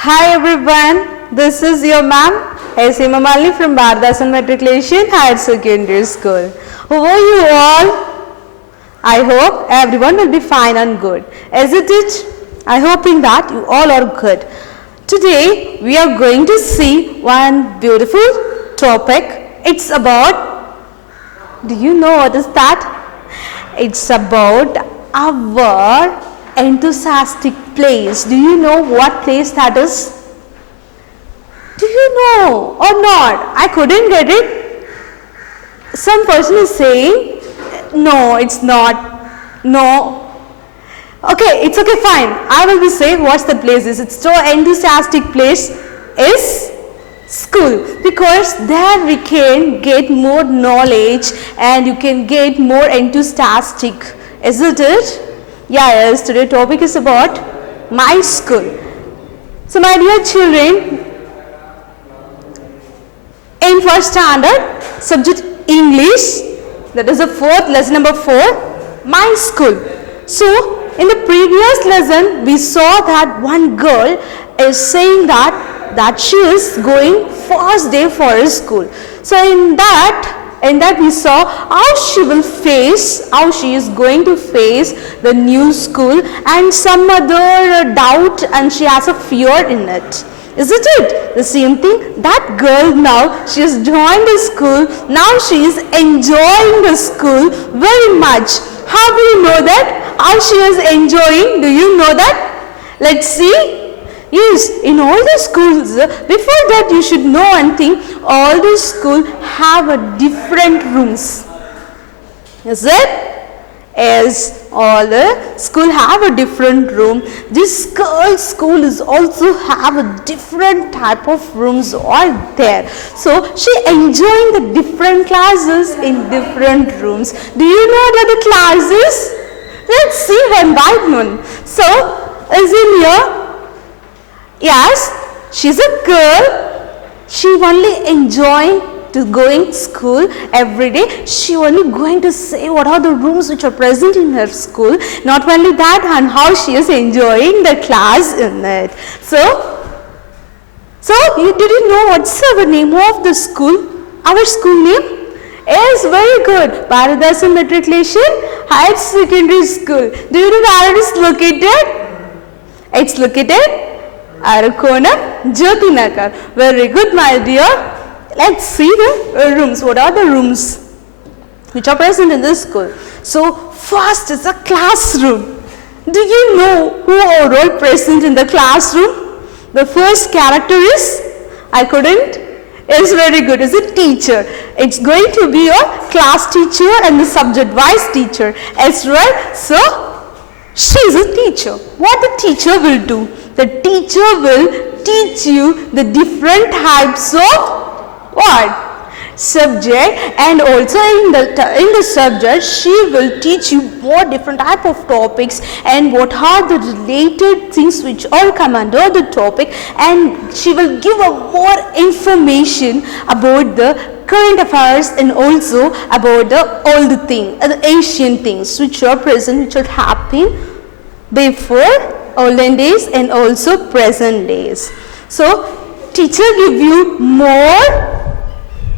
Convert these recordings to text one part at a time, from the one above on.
Hi everyone, this is your ma'am, S. Mamali from Bharadasan Matriculation Higher Secondary School. How are you all? I hope everyone will be fine and good. Isn't it? I hoping that you all are good. Today we are going to see one beautiful topic. It's about, do you know what is that? It's about our enthusiastic place. Do you know what place that is? Do you know or not? I couldn't get it. Some person is saying, no, it's not. No. Okay, it's okay, fine. I will be saying what's the place is. It's so enthusiastic place is school, because there we can get more knowledge and you can get more enthusiastic, isn't it? Yes, today's topic is about my school. So my dear children, in first standard, subject English, that is the fourth, lesson number 4, my school. So in the previous lesson, we saw that one girl is saying that she is going first day for her school. So in that we saw how she is going to face the new school and some other doubt, and she has a fear in it. Isn't it? The same thing, that girl now, she has joined the school, now she is enjoying the school very much. How do you know that? How she is enjoying? Do you know that? Let's see. Yes, in all the schools, before that you should know one thing, all the schools have a different rooms. Is it? Yes, all the school have a different room. This girl's school is also have a different type of rooms all there. So she enjoying the different classes in different rooms. Do you know that the classes? Let's see one by one. So, is in here? Yes, she's a girl. She only enjoying to going to school every day. She only going to say what are the rooms which are present in her school. Not only that, and how she is enjoying the class in it. So did you know what's the name of the school? Our school name is very good. Bharadasan Matriculation Higher Secondary School. Do you know where it is located? It's located Arakonam, Jyotinagar. Very good, my dear. Let's see the rooms. What are the rooms which are present in this school? So first is a classroom. Do you know who are all present in the classroom? The first character is, I couldn't, is very good, is a teacher. It's going to be a class teacher and the subject wise teacher. That's right. So she is a teacher. What the teacher will do? The teacher will teach you the different types of what? Subject, and also in the subject she will teach you more different type of topics and what are the related things which all come under the topic, and she will give a more information about the current affairs and also about the old thing, the ancient things which are present, which are happening before olden days and also present days. So teacher give you more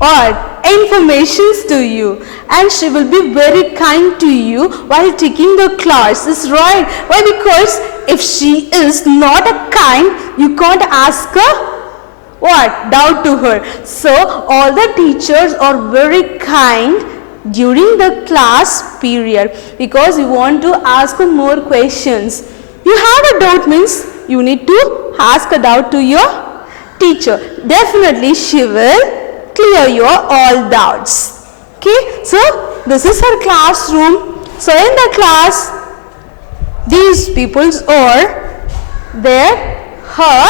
or informations to you, and she will be very kind to you while taking the class. Is right? Why? Because if she is not a kind, you can't ask her what? Doubt to her. So all the teachers are very kind during the class period, because you want to ask more questions. You have a doubt means you need to ask a doubt to your teacher. Definitely she will clear your all doubts. Okay, so this is her classroom. So in the class, these peoples are her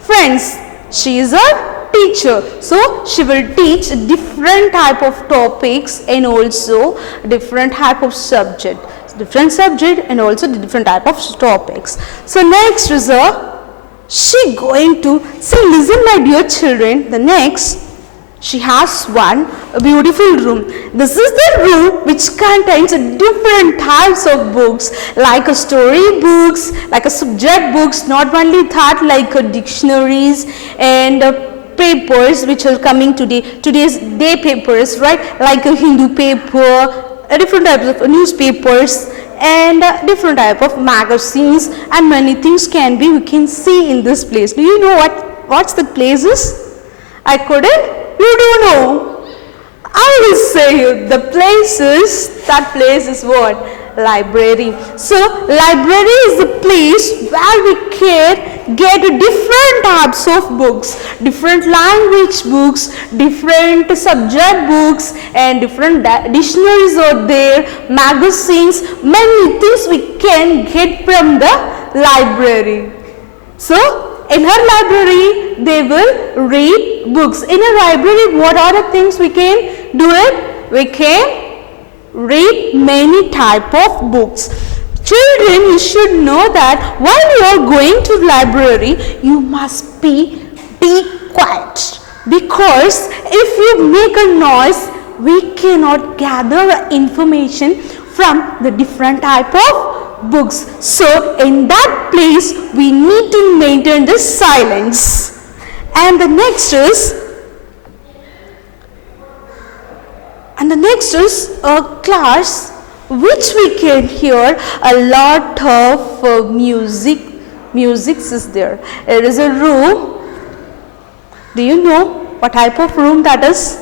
friends. She is a teacher, so she will teach different type of topics and also different type of subject and also the different type of topics. So next is she going to say, listen my dear children, the next She has one beautiful room. This is the room which contains different types of books, like a story books, like a subject books, not only that, like dictionaries and papers which are coming today's day papers, right, like a Hindu paper, different types of newspapers and different type of magazines, and many things we can see in this place. Do you know what's the places? I couldn't? You don't know. I will say you the places. That place is what? Library. So library is the place where we can get different types of books, different language books, different subject books, and different dictionaries are there, magazines, many things we can get from the library. So in her library, they will read books. In a library, what are the things we can do it? We can read many type of books. Children, you should know that while you are going to library, you must be quiet. Because if you make a noise, we cannot gather information from the different type of books. So in that place we need to maintain the silence. And the next is a class which we can hear a lot of music is there. It is a room. Do you know what type of room that is?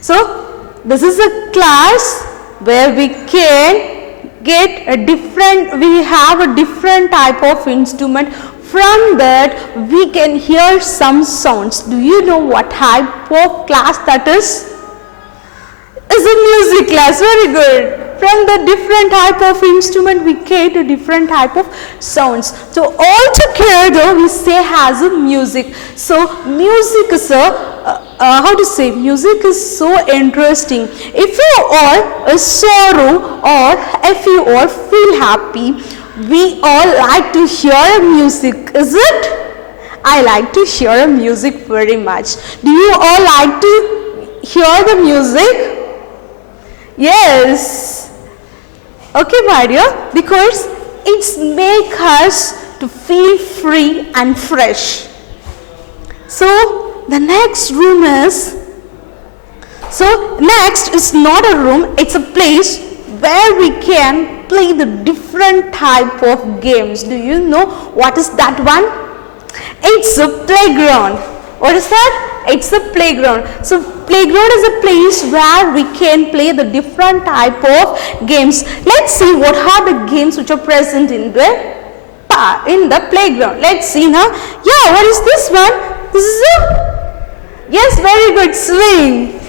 So this is a class where we can get we have a different type of instrument. From that we can hear some sounds. Do you know what type of class that is? It's a music class. Very good. From the different type of instrument we get a different type of sounds. So all together we say has a music. So music is music is so interesting. If you are sorrow or if you are feel happy, we all like to hear music, is it? I like to hear music very much. Do you all like to hear the music? Yes. Okay, my dear, because it makes us to feel free and fresh. So the next room is, next is not a room, it's a place where we can play the different type of games. Do you know what is that one? It's a playground. What is that? It's a playground. So playground is a place where we can play the different type of games. Let's see what are the games which are present in the playground. Let's see now. Yeah, what is this one? This is yes, very good, swing.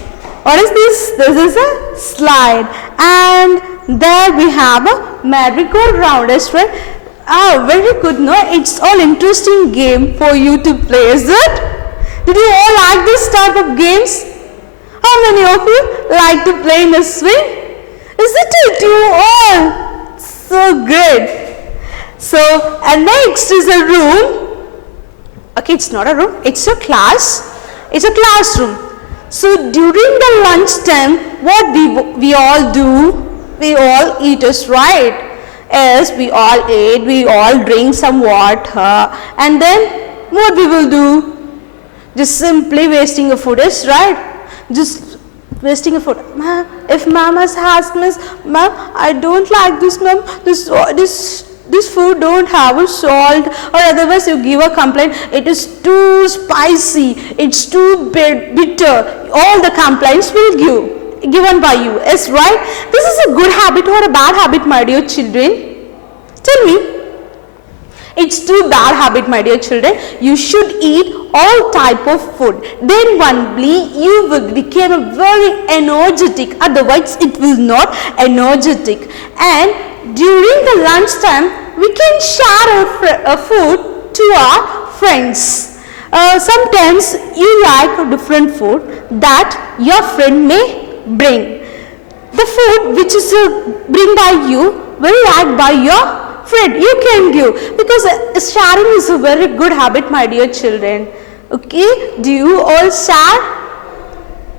What is this? This is a slide. And there we have a merry-go-round as well. Oh, very good. No, it's all interesting game for you to play, is it? Did you all like this type of games? How many of you like to play in a swing? Isn't it? You all so good. So, and next is a room. Okay, it's not a room. It's a class. It's a classroom. So during the lunch time, what we all do? We all eat, is right? Yes, we all eat. We all drink some water, and then what we will do? Just simply wasting a food, is right? Just wasting a food. Ma'am, if ma'am has asked me, ma'am, I don't like this, ma'am. This food don't have a salt, or otherwise you give a complaint. It is too spicy. It's too bitter. All the complaints will given by you. Is right? This is a good habit or a bad habit, my dear children? Tell me. It's too bad habit, my dear children. You should eat all type of food. Then only you will become very energetic. Otherwise, it will not energetic. And during the lunch time, we can share our food to our friends. Sometimes you like a different food that your friend may bring. The food which is bring by you will like by your friend, you can give, because sharing is a very good habit, my dear children. Okay, do you all share?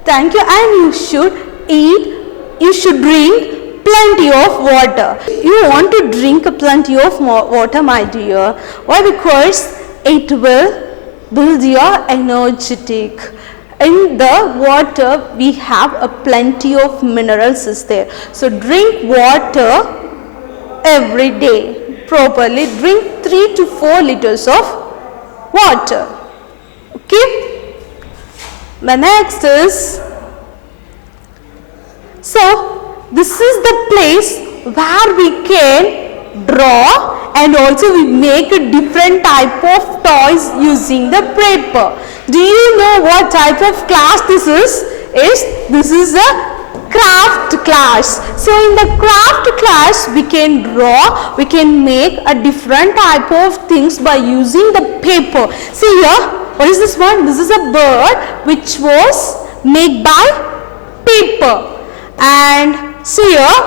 Thank you. And you should eat, you should drink plenty of water. You want to drink plenty of water, my dear. Why? Because it will build your energetic. In the water we have a plenty of minerals is there. So drink water every day properly. Drink 3 to 4 liters of water. Okay. The next is, so this is the place where we can draw and also we make a different type of toys using the paper. Do you know what type of class this is? This is a craft class. So in the craft class we can draw, we can make a different type of things by using the paper. See here, what is this one? This is a bird which was made by paper. And see here,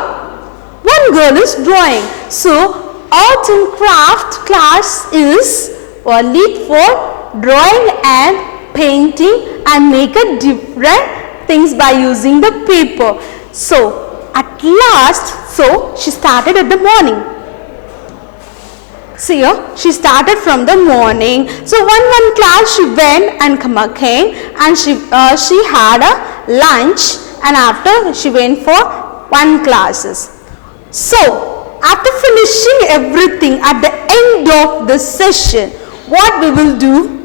one girl is drawing. So art and craft class is only for drawing and painting and make a different things by using the paper. So at last, so she started at the morning. See here, she started from the morning. So one class she went and came and she had a lunch, and after she went for one classes. So after finishing everything at the end of the session, what we will do?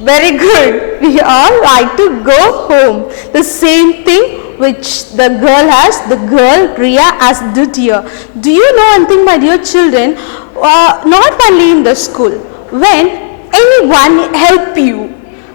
Very good. We all like to go home. The same thing which the girl Ria has did here. Do you know one thing, my dear children? Not only in the school, when anyone help you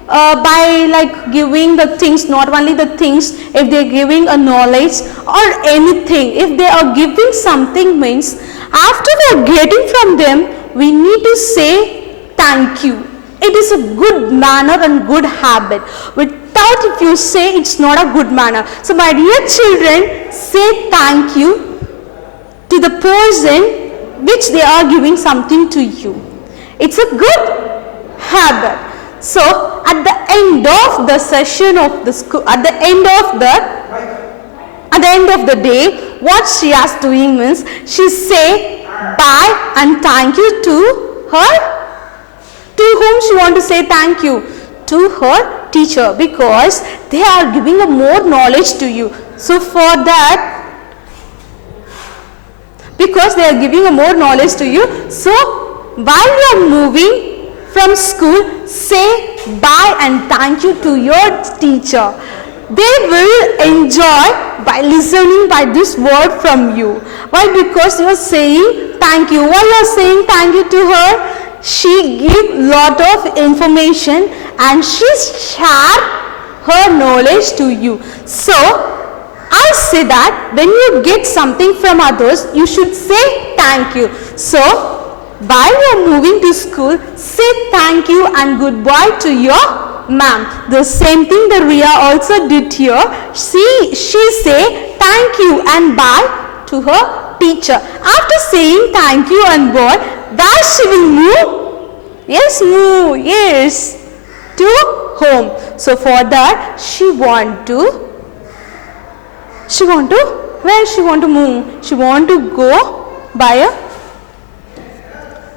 by like giving the things, not only the things, if they are giving a knowledge or anything, if they are giving something, means after they are getting from them, we need to say thank you. It is a good manner and good habit. Without if you say, it's not a good manner. So my dear children, say thank you to the person which they are giving something to you. It's a good habit. So at the end of the session of the school, at the end of the day, what she is doing means, she say bye and thank you to her. To whom she want to say thank you? To her teacher, because they are giving a more knowledge to you. So for that, because they are giving a more knowledge to you, so while you are moving from school, say bye and thank you to your teacher. They will enjoy by listening by this word from you. Why? Because you are saying thank you. Why you are saying thank you to her? She give lot of information and she share her knowledge to you. So I say that when you get something from others, you should say thank you. So while you are moving to school, say thank you and goodbye to your ma'am. The same thing the Ria also did here. She say thank you and bye to her teacher. After saying thank you and bye, where she will move? Yes, move. Yes, to home. So for that she want to where she want to move? She want to go by a.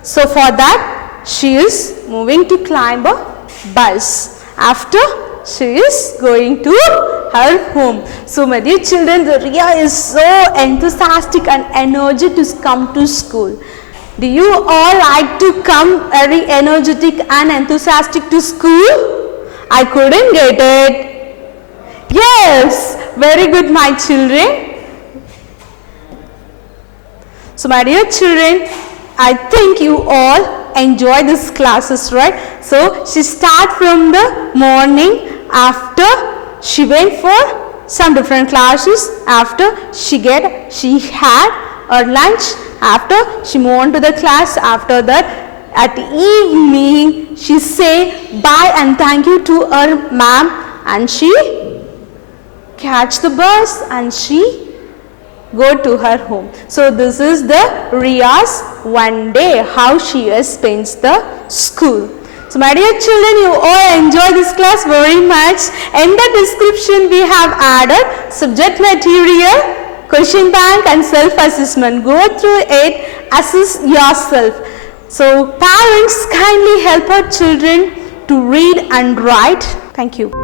So for that she is moving to climb a bus. After she is going to her home. So my dear children, the Ria is so enthusiastic and energetic to come to school. Do you all like to come very energetic and enthusiastic to school? I couldn't get it. Yes, very good my children. So my dear children, I think you all enjoy these classes, right? So she start from the morning. After she went for some different classes. After she had her lunch. After she moved on to the class. After that, at evening she say bye and thank you to her ma'am, and she catch the bus and she go to her home. So this is the Ria's one day, how she spends the school. So my dear children, you all enjoy this class very much. In the description we have added subject material, question bank and self-assessment. Go through it, assess yourself. So parents, kindly help our children to read and write. Thank you.